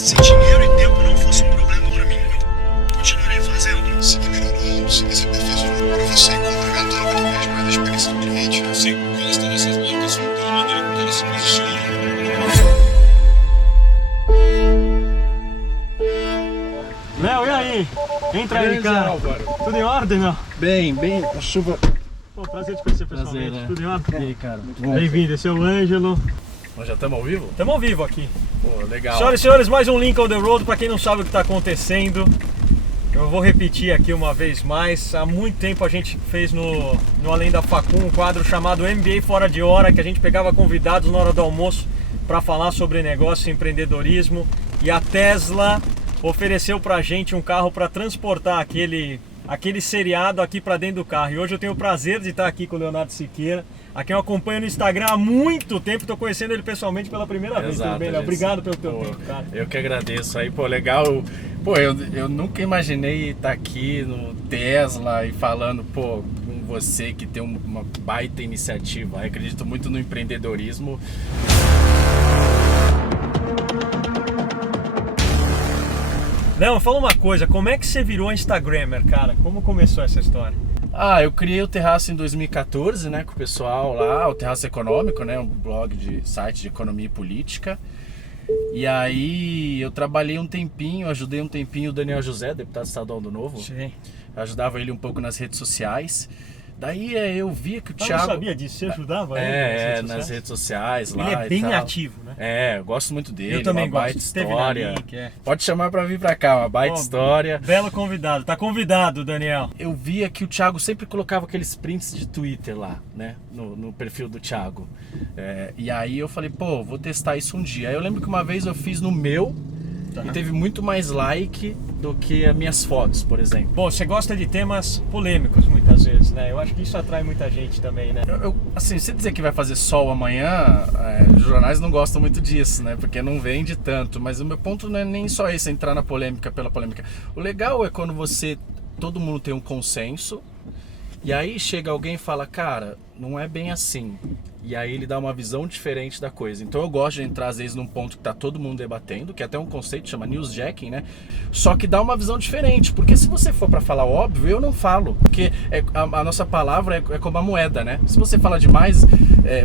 Se dinheiro e tempo não fosse um problema para mim, eu continuarei fazendo. Seguir melhorando, seguir se aperfeiçoando para você complementando cada vez mais a experiência do cliente. Você gosta dessas marcas, então a maneira com que elas se posicionam. Léo, e aí? Entra aí, cara. Tudo em ordem, meu? Bem, a chuva. Pô, prazer te conhecer pessoalmente. Prazer, né? Tudo em ordem? E aí, cara? Muito bom. Bem-vindo, esse é o Ângelo. Nós já estamos ao vivo? Estamos ao vivo aqui. Pô, legal. Senhoras e senhores, mais um Link on the Road. Para quem não sabe o que está acontecendo, eu vou repetir aqui uma vez mais. Há muito tempo a gente fez no Além da Facum um quadro chamado MBA Fora de Hora, que a gente pegava convidados na hora do almoço para falar sobre negócio e empreendedorismo. E a Tesla ofereceu pra gente um carro para transportar aquele seriado aqui para dentro do carro. E hoje eu tenho o prazer de estar aqui com o Leonardo Siqueira, a quem eu acompanho no Instagram há muito tempo. Estou conhecendo ele pessoalmente pela primeira vez. Tudo bem, Léo? Obrigado pelo teu tempo, cara. Eu que agradeço aí, pô, legal. Pô, eu nunca imaginei estar aqui no Tesla e falando, pô, com você que tem uma baita iniciativa. Eu acredito muito no empreendedorismo. Não, fala uma coisa, como é que você virou Instagrammer, cara? Como começou essa história? Eu criei o Terraço em 2014, né, com o pessoal lá, o Terraço Econômico, né, um blog de site de economia e política. E aí eu trabalhei um tempinho, ajudei um tempinho o Daniel José, deputado estadual do Novo. Sim. Ajudava ele um pouco nas redes sociais. Daí eu via que o Eu Thiago... não sabia disso, você ajudava ele nas redes sociais lá. Ele é bem ativo, né? Eu gosto muito dele. Eu também uma gosto. baita Esteve história. na Link, Pode chamar pra vir pra cá, uma baita história. Belo convidado, tá convidado, Daniel. Eu via que o Thiago sempre colocava aqueles prints de Twitter lá, né? No perfil do Thiago. E aí eu falei, pô, vou testar isso um dia. Aí eu lembro que uma vez eu fiz no meu e teve muito mais like do que as minhas fotos, por exemplo. Bom, você gosta de temas polêmicos muitas vezes, né? Eu acho que isso atrai muita gente também, né? Assim, se dizer que vai fazer sol amanhã, os jornais não gostam muito disso, né? Porque não vende tanto. Mas o meu ponto não é nem só esse, entrar na polêmica pela polêmica. O legal é quando todo mundo tem um consenso, e aí chega alguém e fala, cara, não é bem assim. E aí ele dá uma visão diferente da coisa. Então eu gosto de entrar às vezes num ponto que tá todo mundo debatendo, que é até um conceito que chama newsjacking, né? Só que dá uma visão diferente, porque se você for para falar óbvio, eu não falo, porque a nossa palavra é como a moeda, né? Se você fala demais,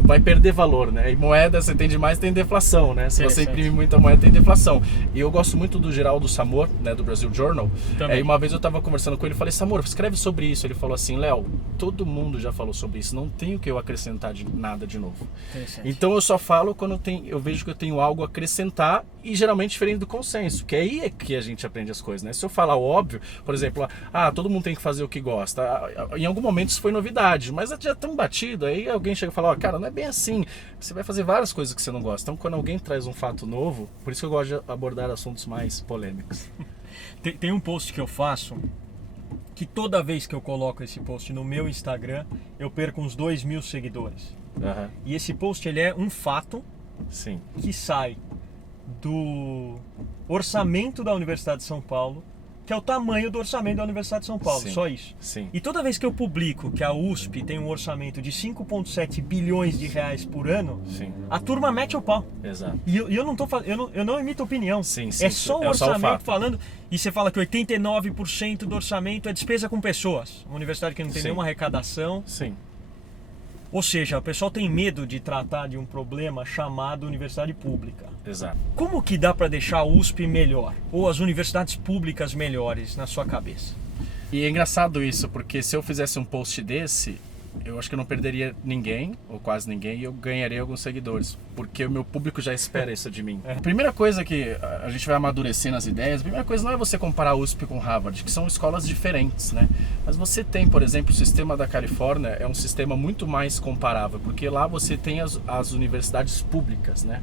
vai perder valor, né? E moeda, você tem demais, tem deflação, né? Se você imprime muita moeda, tem deflação. E eu gosto muito do Geraldo Samor, né, do Brasil Journal. E uma vez eu tava conversando com ele e falei, Samor, escreve sobre isso. Ele falou assim, Léo, todo mundo já falou sobre isso, não tenho que eu acrescentar nada de novo. Então eu só falo quando eu vejo que eu tenho algo a acrescentar, e geralmente diferente do consenso, que aí é que a gente aprende as coisas, né? Se eu falar óbvio, por exemplo, todo mundo tem que fazer o que gosta, em algum momento isso foi novidade, mas já é tão batido, aí alguém chega e fala, cara, não é bem assim, você vai fazer várias coisas que você não gosta. Então quando alguém traz um fato novo, por isso que eu gosto de abordar assuntos mais polêmicos. Tem um post que eu faço, que toda vez que eu coloco esse post no meu Instagram, eu perco uns 2.000 seguidores. E esse post, ele é um fato. Sim. Que sai do orçamento da Universidade de São Paulo, que é o tamanho do orçamento da Universidade de São Paulo, sim, só isso. Sim. E toda vez que eu publico que a USP tem um orçamento de 5,7 bilhões de reais por ano, sim, a turma mete o pau. Exato. E eu não tô eu não emito opinião. Sim, sim, é só o orçamento só falando. E você fala que 89% do orçamento é despesa com pessoas. Uma universidade que não tem nenhuma arrecadação. Sim. Ou seja, o pessoal tem medo de tratar de um problema chamado universidade pública. Exato. Como que dá para deixar a USP melhor? Ou as universidades públicas melhores na sua cabeça? E é engraçado isso, porque se eu fizesse um post desse, eu acho que eu não perderia ninguém, ou quase ninguém, e eu ganharia alguns seguidores, porque o meu público já espera isso de mim. A primeira coisa que a gente vai amadurecendo as ideias, a primeira coisa não é você comparar a USP com Harvard, que são escolas diferentes, né? Mas você tem, por exemplo, o sistema da Califórnia é um sistema muito mais comparável, porque lá você tem as universidades públicas, né?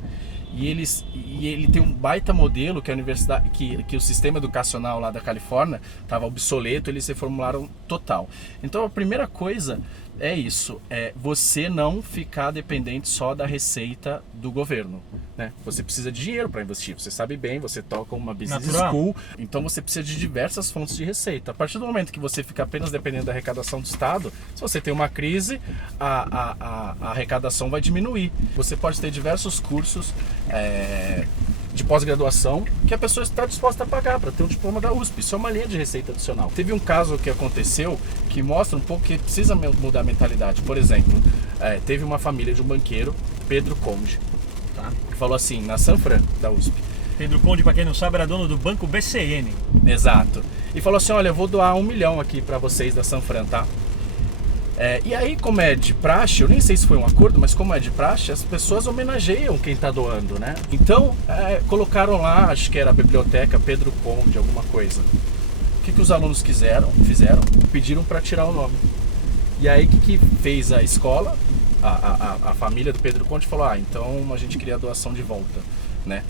E ele tem um baita modelo que a universidade, que o sistema educacional lá da Califórnia estava obsoleto, eles reformularam total. Então a primeira coisa é isso, você não ficar dependente só da receita do governo, né? Você precisa de dinheiro para investir, você sabe bem, você toca uma business school, então você precisa de diversas fontes de receita. A partir do momento que você fica apenas dependendo da arrecadação do Estado, se você tem uma crise, a arrecadação vai diminuir. Você pode ter diversos cursos de pós-graduação que a pessoa está disposta a pagar para ter um diploma da USP. Isso é uma linha de receita adicional. Teve um caso que aconteceu que mostra um pouco que precisa mudar a mentalidade. Por exemplo, teve uma família de um banqueiro, Pedro Conde, Tá. que falou assim, na Sanfran da USP. Pedro Conde, pra quem não sabe, era dono do banco BCN. Exato. E falou assim, olha, eu vou doar 1 milhão aqui para vocês da Sanfran, tá? E aí, como é de praxe, eu nem sei se foi um acordo, mas como é de praxe, as pessoas homenageiam quem tá doando, né? Então, colocaram lá, acho que era a biblioteca Pedro Conde, alguma coisa. O que os alunos fizeram? Pediram para tirar o nome. E aí, o que fez a escola? A família do Pedro Conde falou, então a gente queria a doação de volta, né?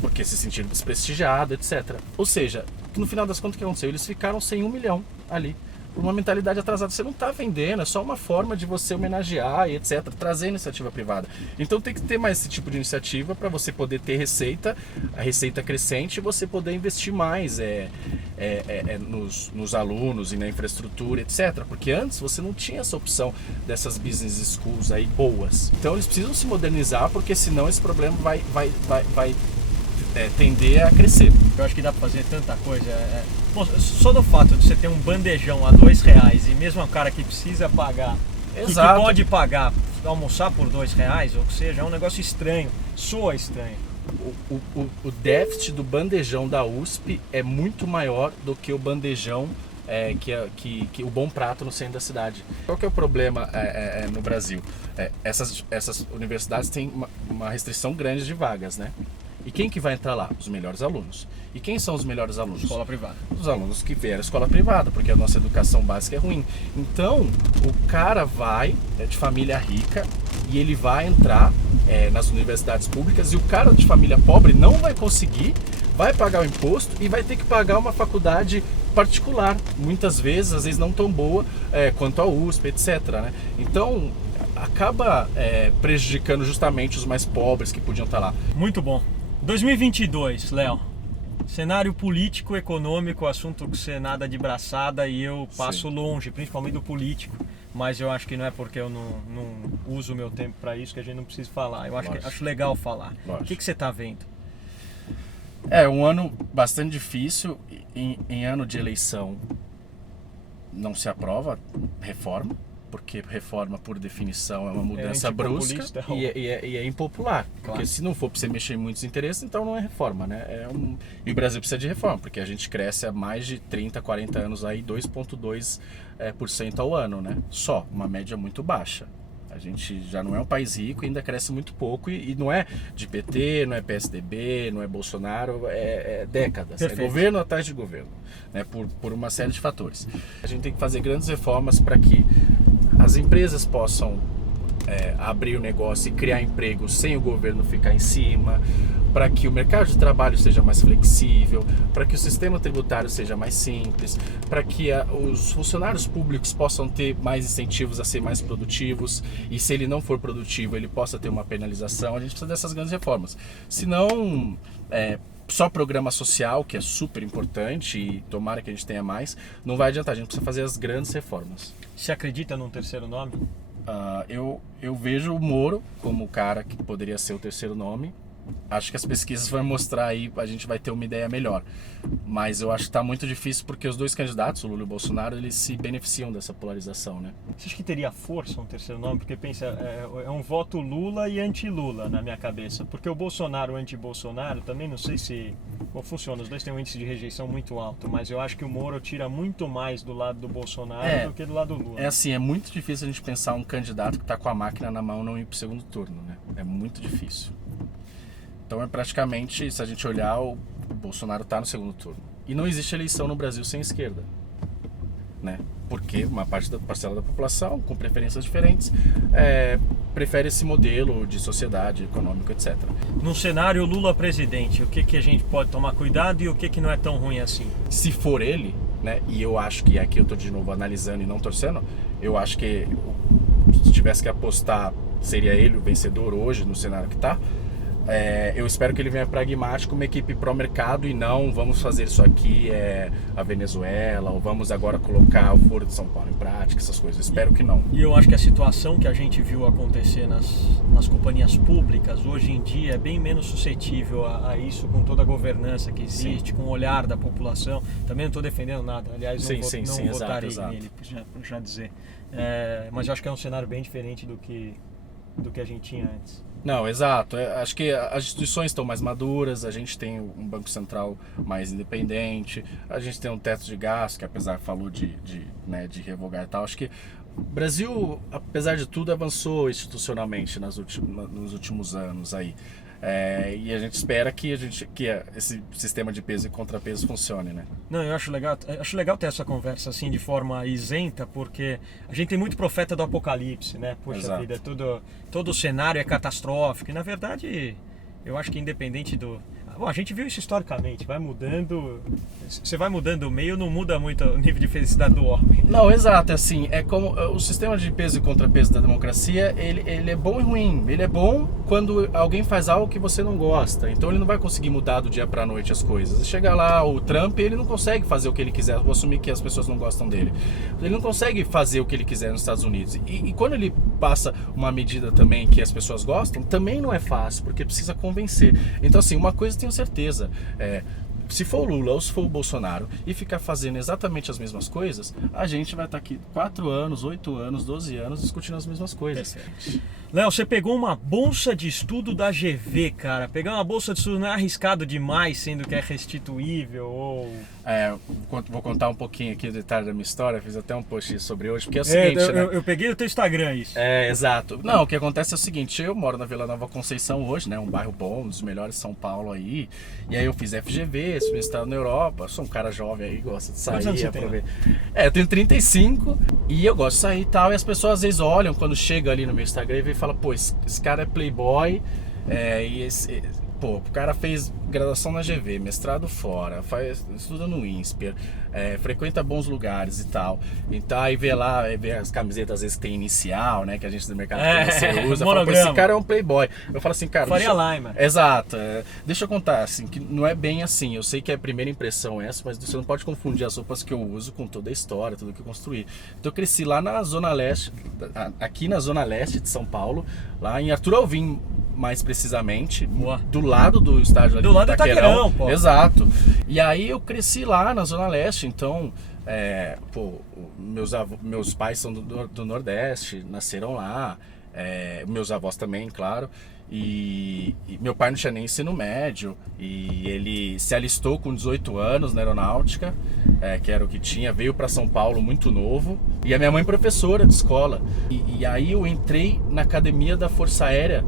Porque se sentiram desprestigiados, etc. Ou seja, no final das contas, o que aconteceu? Eles ficaram sem 1 milhão ali. Por uma mentalidade atrasada. Você não está vendendo, é só uma forma de você homenagear e etc. Trazer iniciativa privada. Então tem que ter mais esse tipo de iniciativa para você poder ter receita, a receita crescente e você poder investir mais nos alunos e na infraestrutura, etc. Porque antes você não tinha essa opção dessas business schools aí boas. Então eles precisam se modernizar porque senão esse problema vai tender a crescer. Eu acho que dá pra fazer tanta coisa. Bom, só do fato de você ter um bandejão a R$2 e mesmo um cara que precisa pagar, que pode pagar, almoçar por R$2, ou que seja, é um negócio estranho, soa estranho. O déficit do bandejão da USP é muito maior do que o bandejão que o Bom Prato no centro da cidade. Qual que é o problema no Brasil? Essas universidades têm uma restrição grande de vagas, né? E quem que vai entrar lá? Os melhores alunos. E quem são os melhores alunos? Escola privada. Os alunos que vieram à escola privada, porque a nossa educação básica é ruim. Então, o cara vai de família rica e ele vai entrar nas universidades públicas e o cara de família pobre não vai conseguir, vai pagar o imposto e vai ter que pagar uma faculdade particular, muitas vezes, às vezes não tão boa quanto a USP, etc. Né? Então, acaba prejudicando justamente os mais pobres que podiam estar lá. Muito bom. 2022, Léo. Cenário político, econômico, assunto que você nada de braçada e eu passo longe, principalmente do político. Mas eu acho que não é porque eu não uso o meu tempo para isso que a gente não precisa falar. Eu acho legal falar. Lógico. O que você está vendo? Um ano bastante difícil. Em ano de eleição não se aprova reforma, porque reforma, por definição, é uma mudança brusca e é impopular. Claro. Porque se não for para você mexer em muitos interesses, então não é reforma, né? E o Brasil precisa de reforma, porque a gente cresce há mais de 30, 40 anos aí 2,2% ao ano, né? Só, uma média muito baixa. A gente já não é um país rico e ainda cresce muito pouco e não é de PT, não é PSDB, não é Bolsonaro, é décadas. Perfeito. É governo atrás de governo, né? Por uma série de fatores. A gente tem que fazer grandes reformas para que as empresas possam abrir o negócio e criar emprego sem o governo ficar em cima, para que o mercado de trabalho seja mais flexível, para que o sistema tributário seja mais simples, para que os funcionários públicos possam ter mais incentivos a ser mais produtivos e se ele não for produtivo ele possa ter uma penalização. A gente precisa dessas grandes reformas. Senão, só programa social, que é super importante e tomara que a gente tenha mais, não vai adiantar. A gente precisa fazer as grandes reformas. Você acredita num terceiro nome? Eu vejo o Moro como o cara que poderia ser o terceiro nome. Acho que as pesquisas vão mostrar aí, a gente vai ter uma ideia melhor. Mas eu acho que está muito difícil porque os dois candidatos, o Lula e o Bolsonaro, eles se beneficiam dessa polarização, né? Você acha que teria força um terceiro nome? Porque pensa, é um voto Lula e anti-Lula na minha cabeça. Porque o Bolsonaro, o anti-Bolsonaro, também não sei se funciona. Os dois têm um índice de rejeição muito alto, mas eu acho que o Moro tira muito mais do lado do Bolsonaro do que do lado do Lula. É muito difícil a gente pensar um candidato que está com a máquina na mão não ir para o segundo turno, né? É muito difícil. Então praticamente, se a gente olhar, o Bolsonaro está no segundo turno. E não existe eleição no Brasil sem esquerda, né? Porque uma parcela da população, com preferências diferentes, prefere esse modelo de sociedade, econômico, etc. No cenário Lula presidente, o que a gente pode tomar cuidado e o que não é tão ruim assim? Se for ele, né? E eu acho que aqui eu estou de novo analisando e não torcendo, eu acho que se tivesse que apostar, seria ele o vencedor hoje no cenário que está. eu espero que ele venha pragmático, uma equipe pró-mercado e não vamos fazer isso aqui, a Venezuela, ou vamos agora colocar o Foro de São Paulo em prática, essas coisas. Espero que não. E eu acho que a situação que a gente viu acontecer nas companhias públicas hoje em dia é bem menos suscetível a isso, com toda a governança que existe, com o olhar da população. Também não estou defendendo nada, aliás, não votarei nele, por já dizer. Mas eu acho que é um cenário bem diferente do que a gente tinha antes. Não, exato. Acho que as instituições estão mais maduras, a gente tem um Banco Central mais independente, a gente tem um teto de gasto, que apesar falou de revogar e tal, acho que o Brasil, apesar de tudo, avançou institucionalmente nos últimos anos aí. E a gente espera que esse sistema de peso e contrapeso funcione, né? Não, eu acho legal ter essa conversa assim de forma isenta, porque a gente tem muito profeta do apocalipse, né? Poxa Exato. vida, todo o cenário é catastrófico. E na verdade, eu acho que independente do... Bom, a gente viu isso historicamente, vai mudando, você vai mudando o meio, não muda muito o nível de felicidade do homem. Não, exato, assim, é como o sistema de peso e contrapeso da democracia, ele é bom e ruim. Ele é bom quando alguém faz algo que você não gosta, então ele não vai conseguir mudar do dia pra noite as coisas. Chega lá o Trump, ele não consegue fazer o que ele quiser, vou assumir que as pessoas não gostam dele. Ele não consegue fazer o que ele quiser nos Estados Unidos. E quando ele passa uma medida também que as pessoas gostam, também não é fácil, porque precisa convencer. Então, assim, uma coisa tenho certeza, se for o Lula ou se for o Bolsonaro e ficar fazendo exatamente as mesmas coisas, a gente vai estar aqui 4 anos, 8 anos, 12 anos discutindo as mesmas coisas. Léo, você pegou uma bolsa de estudo da GV, cara. Pegar uma bolsa de estudo não é arriscado demais, sendo que é restituível ou... Vou contar um pouquinho aqui o detalhe da minha história, fiz até um post sobre hoje, porque é o seguinte... Eu peguei o teu Instagram, isso. Exato. Não, o que acontece é o seguinte, eu moro na Vila Nova Conceição hoje, né, um bairro bom, um dos melhores de São Paulo aí, e aí eu fiz FGV, fui estado na Europa, sou um cara jovem aí, gosto de sair. Quantos anos você tem? Eu tenho 35 e eu gosto de sair e tal, e as pessoas às vezes olham quando chega ali no meu Instagram e falam, pô, esse cara é playboy, o cara fez graduação na GV, mestrado fora, estuda no INSPER, frequenta bons lugares e tal. Então aí vê lá, vê as camisetas às vezes que tem inicial, né, que a gente do mercado financeiro usa, fala, pô, esse cara é um playboy. Eu falo assim, cara... Faria Lima. Exato. Deixa eu contar, assim, que não é bem assim. Eu sei que é a primeira impressão essa, mas você não pode confundir as roupas que eu uso com toda a história, tudo que eu construí. Então eu cresci lá na Zona Leste, aqui na Zona Leste de São Paulo, lá em Arthur Alvim, mais precisamente, do lado do estádio ali do lado do Itaquerão, pô. Exato. E aí eu cresci lá na Zona Leste, então meus pais são do Nordeste, nasceram lá, meus avós também, claro. E meu pai não tinha nem ensino médio, e ele se alistou com 18 anos na aeronáutica, que era o que tinha, veio para São Paulo muito novo, e a minha mãe professora de escola. E aí eu entrei na academia da Força Aérea,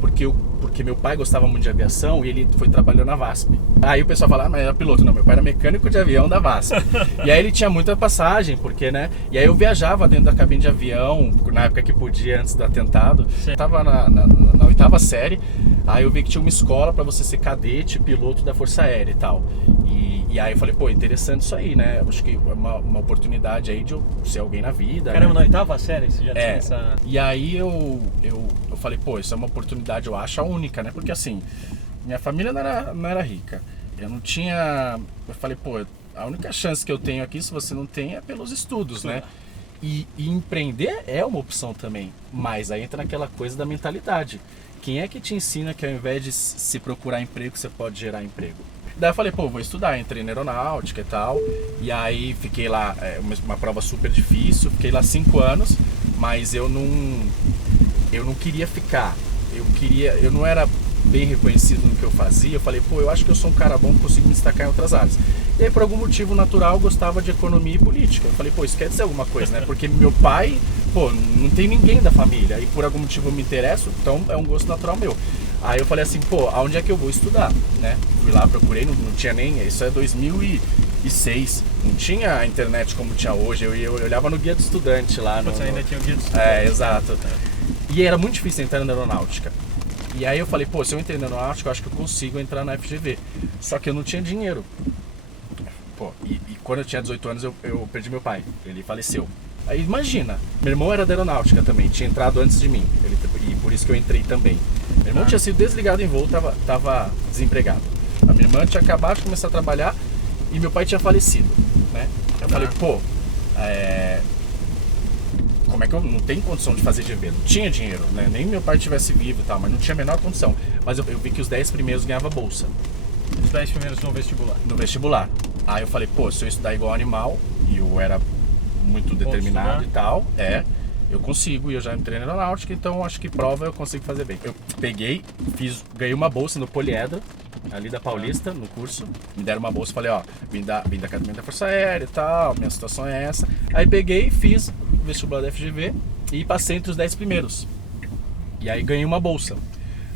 porque meu pai gostava muito de aviação e ele foi trabalhando na VASP. Aí o pessoal fala, mas era piloto. Não, meu pai era mecânico de avião da VASP. E aí ele tinha muita passagem, porque, né? E aí eu viajava dentro da cabine de avião, na época que podia, antes do atentado. Eu tava na 8ª série, aí eu vi que tinha uma escola para você ser cadete, piloto da Força Aérea e tal. E aí eu falei, pô, interessante isso aí, né? Acho que é uma oportunidade aí de eu ser alguém na vida. Caramba, né? na 8ª série você já tinha essa... E aí eu falei, pô, isso é uma oportunidade, eu acho, única, né? Porque assim, minha família não era rica. Eu não tinha... Eu falei, pô, a única chance que eu tenho aqui, se você não tem, é pelos estudos, né? E empreender é uma opção também. Mas aí entra naquela coisa da mentalidade. Quem é que te ensina que ao invés de se procurar emprego, você pode gerar emprego? Daí eu falei, pô, vou estudar, entrei na aeronáutica e tal, e aí fiquei lá, uma prova super difícil, fiquei lá 5 anos, mas eu não queria ficar, eu não era bem reconhecido no que eu fazia, eu falei, pô, eu acho que eu sou um cara bom que consigo me destacar em outras áreas. E aí, por algum motivo natural, eu gostava de economia e política. Eu falei, pô, isso quer dizer alguma coisa, né? Porque meu pai, pô, não tem ninguém da família, e por algum motivo eu me interesso, então é um gosto natural meu. Aí eu falei assim, pô, aonde é que eu vou estudar, né? Fui lá, procurei, não tinha nem, isso é 2006, não tinha internet como tinha hoje, eu olhava no guia do estudante lá. Você ainda tinha o guia do estudante. Exato. E era muito difícil entrar na aeronáutica. E aí eu falei, pô, se eu entrei na aeronáutica, eu acho que eu consigo entrar na FGV. Só que eu não tinha dinheiro. Pô, e quando eu tinha 18 anos, eu perdi meu pai, ele faleceu. Aí imagina, meu irmão era da aeronáutica também, tinha entrado antes de mim, e por isso que eu entrei também. Meu irmão tinha sido desligado em voo, tava desempregado. A minha irmã tinha acabado de começar a trabalhar e meu pai tinha falecido, né? Eu falei, pô, como é que eu não tenho condição de fazer GV? Não tinha dinheiro, né? Nem meu pai estivesse vivo e tal, mas não tinha a menor condição. Mas eu vi que os 10 primeiros ganhavam bolsa. Os 10 primeiros no vestibular. No vestibular. Aí eu falei, pô, se eu estudar igual animal, e eu era muito determinado e tal, eu consigo, e eu já entrei na aeronáutica, então acho que prova eu consigo fazer bem. Eu peguei, ganhei uma bolsa no Poliedro, ali da Paulista, no curso, me deram uma bolsa, falei, ó, vim da Academia da Força Aérea e tal, minha situação é essa. Aí peguei, fiz o vestibular da FGV e passei entre os 10 primeiros. E aí ganhei uma bolsa,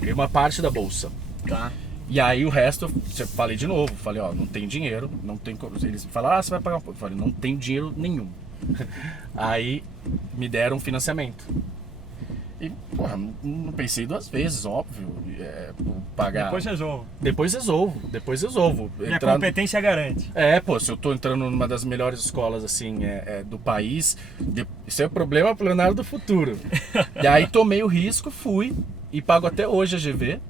ganhei uma parte da bolsa. Tá. E aí o resto, eu falei de novo, falei, ó, não tem dinheiro, não tem... Eles falaram, você vai pagar um pouco. Eu falei, não tem dinheiro nenhum. Aí me deram um financiamento. E, porra, não pensei duas vezes, óbvio, pagar... Depois resolvo. Minha competência garante. Pô, se eu tô entrando numa das melhores escolas, assim, do país, isso é o problema pro Leonardo do futuro. E aí tomei o risco, fui... E pago até hoje a GV,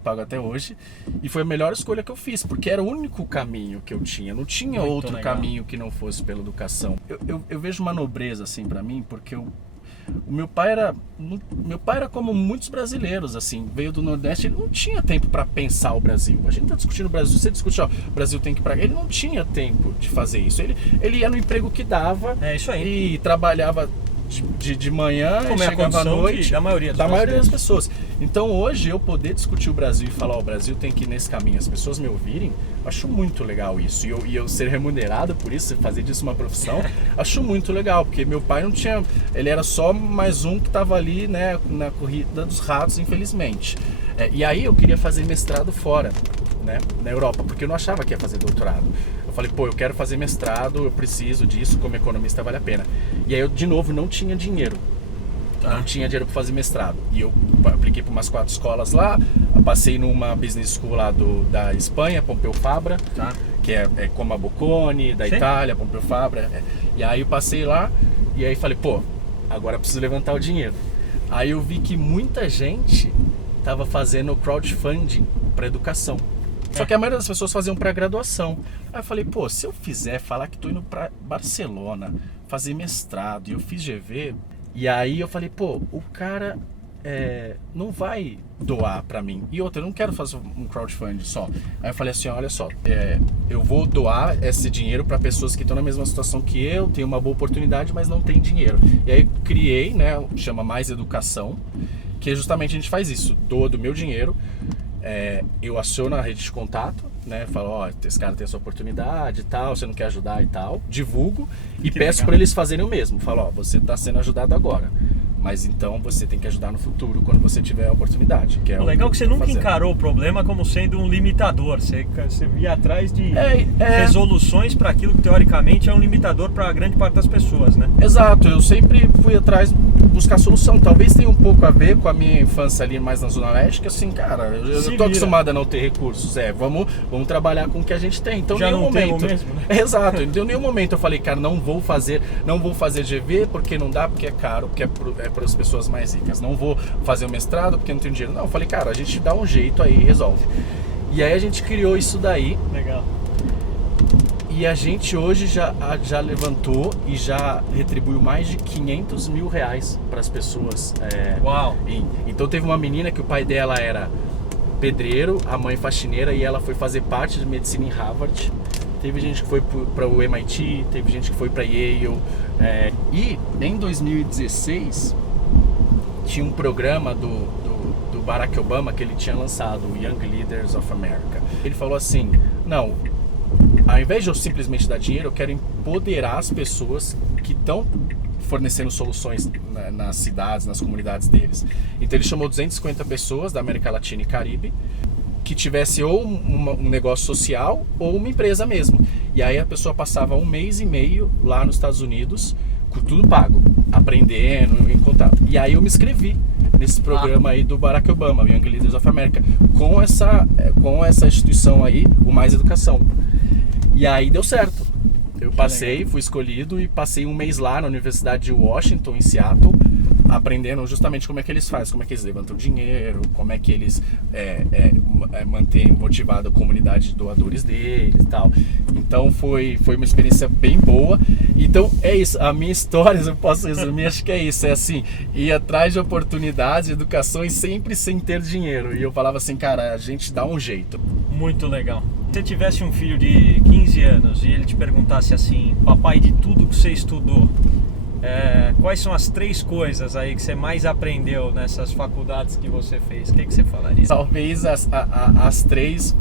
e foi a melhor escolha que eu fiz, porque era o único caminho que eu tinha, não tinha Muito outro legal. caminho que não fosse pela educação. Eu vejo uma nobreza assim pra mim, porque o meu pai era como muitos brasileiros, assim, veio do Nordeste, ele não tinha tempo pra pensar o Brasil. A gente tá discutindo o Brasil, você discute, ó, o Brasil tem que ir pra... Ele não tinha tempo de fazer isso, ele ia no emprego que dava, isso aí. E trabalhava de manhã Como e é a chegava à condição noite, da maioria das pessoas. Então hoje eu poder discutir o Brasil e falar, ó, o Brasil tem que ir nesse caminho, as pessoas me ouvirem, acho muito legal isso. E eu ser remunerado por isso, fazer disso uma profissão, acho muito legal, porque meu pai não tinha, ele era só mais um que estava ali, né, na corrida dos ratos, infelizmente. E aí eu queria fazer mestrado fora, né, na Europa, porque eu não achava que ia fazer doutorado. Eu falei, pô, eu quero fazer mestrado, eu preciso disso, como economista vale a pena. E aí eu, de novo, não tinha dinheiro. Não tinha dinheiro para fazer mestrado. E eu apliquei para umas 4 escolas lá, passei numa business school lá da Espanha, Pompeu Fabra, que é como a Bocconi, da Itália, Pompeu Fabra. E aí eu passei lá, e aí falei, pô, agora eu preciso levantar o dinheiro. Aí eu vi que muita gente estava fazendo crowdfunding para educação. Só que a maioria das pessoas faziam para graduação. Aí eu falei, pô, se eu fizer, falar que tô indo para Barcelona, fazer mestrado, e eu fiz GV... E aí eu falei, pô, o cara não vai doar pra mim. E outra, eu não quero fazer um crowdfunding só. Aí eu falei assim, olha só, eu vou doar esse dinheiro pra pessoas que estão na mesma situação que eu, tem uma boa oportunidade, mas não tem dinheiro. E aí criei, né, chama Mais Educação, que justamente a gente faz isso, doa do meu dinheiro, eu aciono a rede de contato, né, falo, ó, esse cara tem essa oportunidade e tal, você não quer ajudar e tal, divulgo e peço para eles fazerem o mesmo, falo, ó, você está sendo ajudado agora, mas então você tem que ajudar no futuro quando você tiver a oportunidade. Que é o legal é que você nunca encarou o problema como sendo um limitador, você via atrás de resoluções para aquilo que teoricamente é um limitador para a grande parte das pessoas, né? Exato, eu sempre fui atrás buscar solução, talvez tenha um pouco a ver com a minha infância ali mais na Zona Leste, que assim, cara, eu tô acostumado a não ter recursos, vamos trabalhar com o que a gente tem, então já nenhum não momento, tem o mesmo, né? Exato, então em nenhum momento eu falei, cara, não vou fazer GV porque não dá, porque é caro, porque é para as pessoas mais ricas, não vou fazer o mestrado porque não tenho dinheiro, não, eu falei, cara, a gente dá um jeito aí e resolve. E aí a gente criou isso daí. Legal. E a gente hoje já levantou e já retribuiu mais de 500 mil reais para as pessoas. Uau! Então teve uma menina que o pai dela era pedreiro, a mãe faxineira, e ela foi fazer parte de medicina em Harvard. Teve gente que foi para o MIT, teve gente que foi para Yale. E em 2016 tinha um programa do Barack Obama que ele tinha lançado, o Young Leaders of America. Ele falou assim, não, ao invés de eu simplesmente dar dinheiro, eu quero empoderar as pessoas que estão fornecendo soluções nas cidades, nas comunidades deles. Então ele chamou 250 pessoas da América Latina e Caribe que tivesse ou um negócio social ou uma empresa mesmo. E aí a pessoa passava 1 mês e meio lá nos Estados Unidos, com tudo pago, aprendendo, em contato. E aí eu me inscrevi nesse programa aí do Barack Obama, o Young Leaders of America, com essa instituição aí, o Mais Educação. E aí deu certo. Eu passei, fui escolhido e passei um mês lá na Universidade de Washington, em Seattle, aprendendo justamente como é que eles fazem, como é que eles levantam dinheiro, como é que eles mantêm motivada a comunidade de doadores deles e tal. Então foi uma experiência bem boa. Então é isso, a minha história, eu posso resumir, acho que é isso, é assim, ir atrás de oportunidades, de educação e sempre sem ter dinheiro. E eu falava assim, cara, a gente dá um jeito. Muito legal. Se você tivesse um filho de 15 anos e ele te perguntasse assim, papai, de tudo que você estudou, quais são as 3 coisas aí que você mais aprendeu nessas faculdades que você fez? O que você falaria? Talvez as 3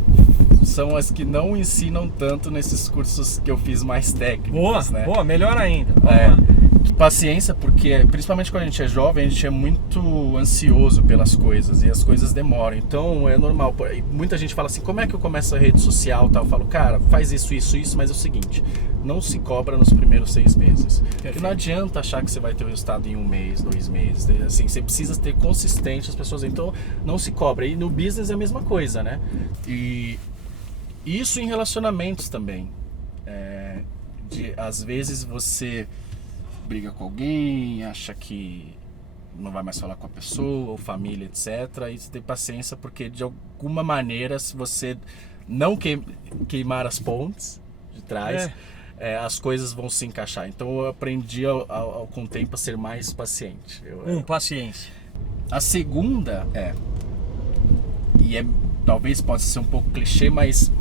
são as que não ensinam tanto nesses cursos que eu fiz mais técnicos, né? Boa, melhor ainda. Vamos lá. Paciência, porque principalmente quando a gente é jovem, a gente é muito ansioso pelas coisas e as coisas demoram. Então é normal. Muita gente fala assim, como é que eu começo a rede social? Tal? Eu falo, cara, faz isso, mas é o seguinte, não se cobra nos primeiros 6 meses. Porque não adianta achar que você vai ter o resultado em 1 mês, 2 meses. Assim, você precisa ter consistente as pessoas. Então não se cobra. E no business é a mesma coisa, né? E isso em relacionamentos também. Às vezes você briga com alguém, acha que não vai mais falar com a pessoa, ou família, etc. E você tem paciência, porque de alguma maneira, se você não queimar as pontes de trás, as coisas vão se encaixar. Então eu aprendi com o tempo a ser mais paciente. Paciência. A segunda talvez possa ser um pouco clichê, mas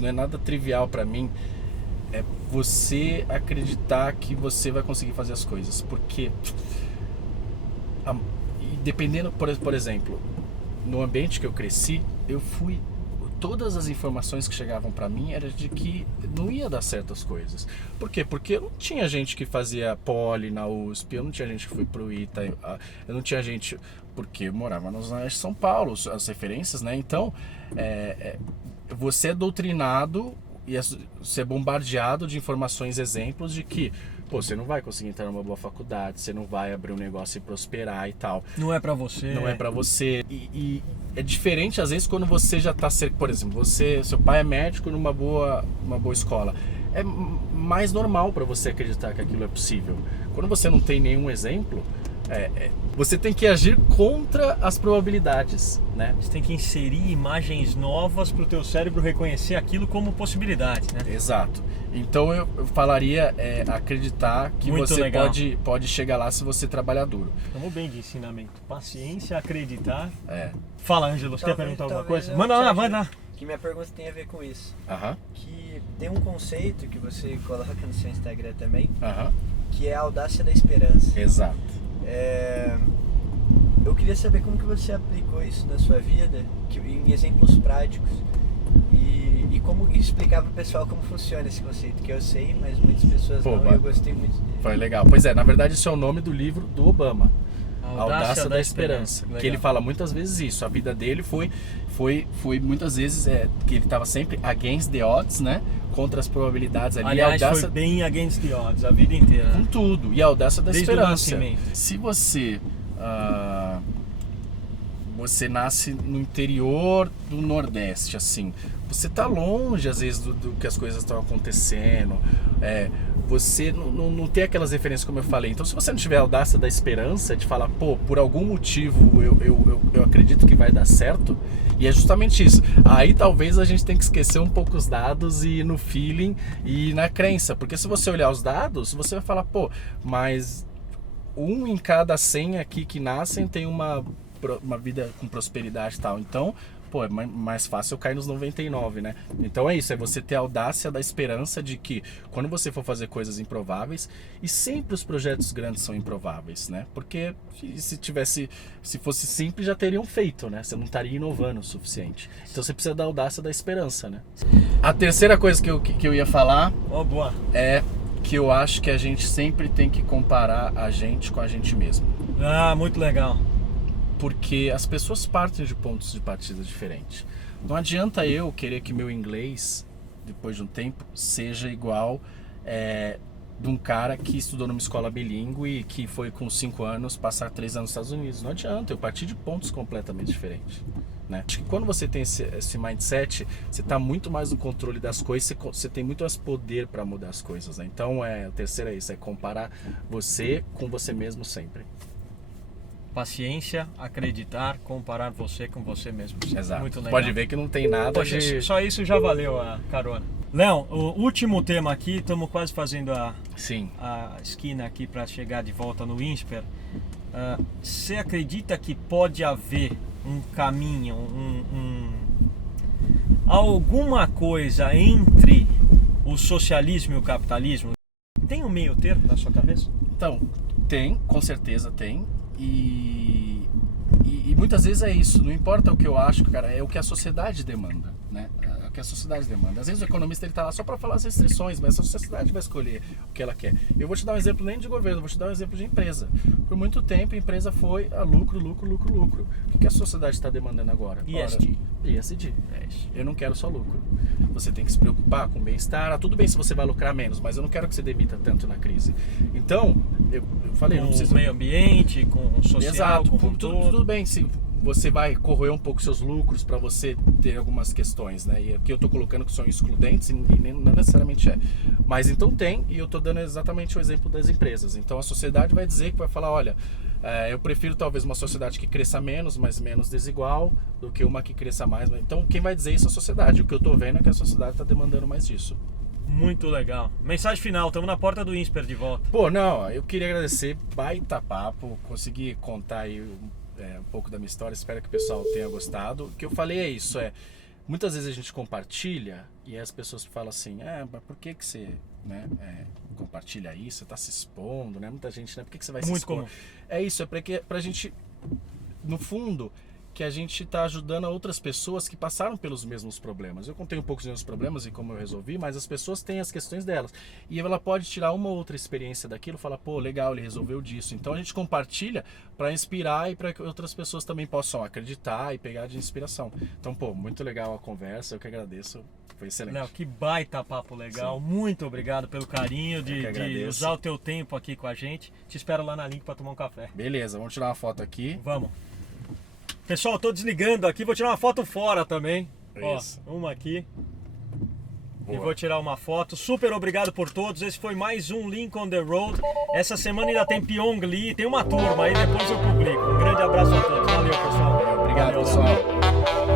não é nada trivial para mim, é você acreditar que você vai conseguir fazer as coisas, porque dependendo, por exemplo, no ambiente que eu cresci, todas as informações que chegavam para mim era de que não ia dar certo as coisas. Por quê? Porque não tinha gente que fazia poli na USP, eu não tinha gente que foi pro ITA, eu não tinha gente, porque eu morava na Zona Oeste de São Paulo, as referências, né? Então, você é doutrinado e ser bombardeado de informações, exemplos de que, você não vai conseguir entrar numa boa faculdade, você não vai abrir um negócio e prosperar e tal. Não é pra você. Não é pra você. E é diferente, às vezes, quando você já tá... Por exemplo, seu pai é médico numa boa escola. É mais normal pra você acreditar que aquilo é possível. Quando você não tem nenhum exemplo, você tem que agir contra as probabilidades, né? Você tem que inserir imagens novas para o teu cérebro reconhecer aquilo como possibilidade, né? Exato. Então eu falaria acreditar que muito você legal. pode chegar lá se você trabalhar duro. Estamos bem de ensinamento. Paciência, acreditar. Fala, Ângelo, você quer perguntar alguma coisa? eu Manda lá, acho manda lá. Que minha pergunta tem a ver com isso. Que tem um conceito que você coloca no seu Instagram também, Aham. que é a audácia da esperança. Exato. Eu queria saber como que você aplicou isso na sua vida, em exemplos práticos, e como explicar para o pessoal como funciona esse conceito, que eu sei, mas muitas pessoas não, e eu gostei muito dele. Foi legal. Pois é, na verdade esse é o nome do livro do Obama. A Audácia da Esperança. Que ele fala muitas vezes isso. A vida dele foi muitas vezes que ele estava sempre against the odds, né? Contra as probabilidades ali. Aliás, a audácia... foi bem against the odds a vida inteira. Com tudo. E a audácia da Desde esperança. o nascimento. Se você nasce no interior do Nordeste, assim, você tá longe às vezes do que as coisas estão acontecendo, você não tem aquelas referências como eu falei. Então se você não tiver a audácia da esperança de falar, por algum motivo eu acredito que vai dar certo, e é justamente isso, aí talvez a gente tenha que esquecer um pouco os dados e ir no feeling e na crença, porque se você olhar os dados, você vai falar, mas 1 em cada 100 aqui que nascem tem uma vida com prosperidade e tal. Então, é mais fácil eu cair nos 99, né? Então é isso, é você ter a audácia da esperança de que quando você for fazer coisas improváveis, e sempre os projetos grandes são improváveis, né? Porque se fosse simples já teriam feito, né? Você não estaria inovando o suficiente. Então você precisa da audácia da esperança, né? A terceira coisa que eu ia falar boa. é que eu acho que a gente sempre tem que comparar a gente com a gente mesmo. Muito legal. Porque as pessoas partem de pontos de partida diferentes. Não adianta eu querer que meu inglês, depois de um tempo, seja igual de um cara que estudou numa escola bilíngue e que foi com 5 anos passar 3 anos nos Estados Unidos. Não adianta, eu parti de pontos completamente diferentes. né? Acho que quando você tem esse mindset, você está muito mais no controle das coisas, você tem muito mais poder para mudar as coisas, né? Então, o terceiro é isso, é comparar você com você mesmo sempre. Paciência, acreditar, comparar você com você mesmo. Exato. Muito legal. Pode ver que não tem nada Poxa, de... só isso já valeu a carona. Léo, o último tema aqui, estamos quase fazendo Sim. a esquina aqui para chegar de volta no INSPER. Você acredita que pode haver um caminho, alguma coisa entre o socialismo e o capitalismo? Tem um meio termo na sua cabeça? Então, tem, com certeza tem. E muitas vezes é isso, não importa o que eu acho, cara, é o que a sociedade demanda, né? É o que a sociedade demanda. Às vezes o economista ele tá lá só para falar as restrições, mas a sociedade vai escolher o que ela quer. Eu vou te dar um exemplo nem de governo, vou te dar um exemplo de empresa. Por muito tempo a empresa foi a lucro, lucro, lucro, lucro. O que a sociedade está demandando agora? ESG. ESG. É isso. Eu não quero só lucro. Você tem que se preocupar com o bem-estar. Tudo bem se você vai lucrar menos, mas eu não quero que você demita tanto na crise. Então, eu falei, não precisa... Com o meio ambiente, com o social, Exato, com tudo bem se você vai corroer um pouco seus lucros para você ter algumas questões, né? E aqui eu tô colocando que são excludentes e não necessariamente é. Mas então tem, e eu tô dando exatamente o exemplo das empresas. Então a sociedade vai dizer que vai falar, olha, eu prefiro talvez uma sociedade que cresça menos, mas menos desigual, do que uma que cresça mais. Então quem vai dizer isso é a sociedade. O que eu tô vendo é que a sociedade está demandando mais disso. Muito legal. Mensagem final, estamos na porta do INSPER de volta. Pô, não, eu queria agradecer, baita papo, consegui contar aí um pouco da minha história, espero que o pessoal tenha gostado. O que eu falei é isso, muitas vezes a gente compartilha e as pessoas falam assim, mas por que você, né, compartilha isso, você tá se expondo, né? Muita gente, né, por que você vai se expor? Comum. É isso, pra gente, no fundo, que a gente está ajudando a outras pessoas que passaram pelos mesmos problemas. Eu contei um pouco dos meus problemas e como eu resolvi, mas as pessoas têm as questões delas. E ela pode tirar uma outra experiência daquilo e falar, pô, legal, ele resolveu disso. Então a gente compartilha para inspirar e para que outras pessoas também possam acreditar e pegar de inspiração. Então, pô, muito legal a conversa, eu que agradeço. Foi excelente. Léo, que baita papo legal. Sim. Muito obrigado pelo carinho de agradeço. usar o teu tempo aqui com a gente. Te espero lá na Link para tomar um café. Beleza, vamos tirar uma foto aqui. Vamos. Pessoal, tô desligando aqui, vou tirar uma foto fora também. Isso. Ó, uma aqui. Boa. E vou tirar uma foto. Super obrigado por todos. Esse foi mais um Link on the Road. Essa semana ainda tem Pyong Lee, tem uma turma aí, depois eu publico. Um grande abraço a todos. Valeu, pessoal. Obrigado, pessoal.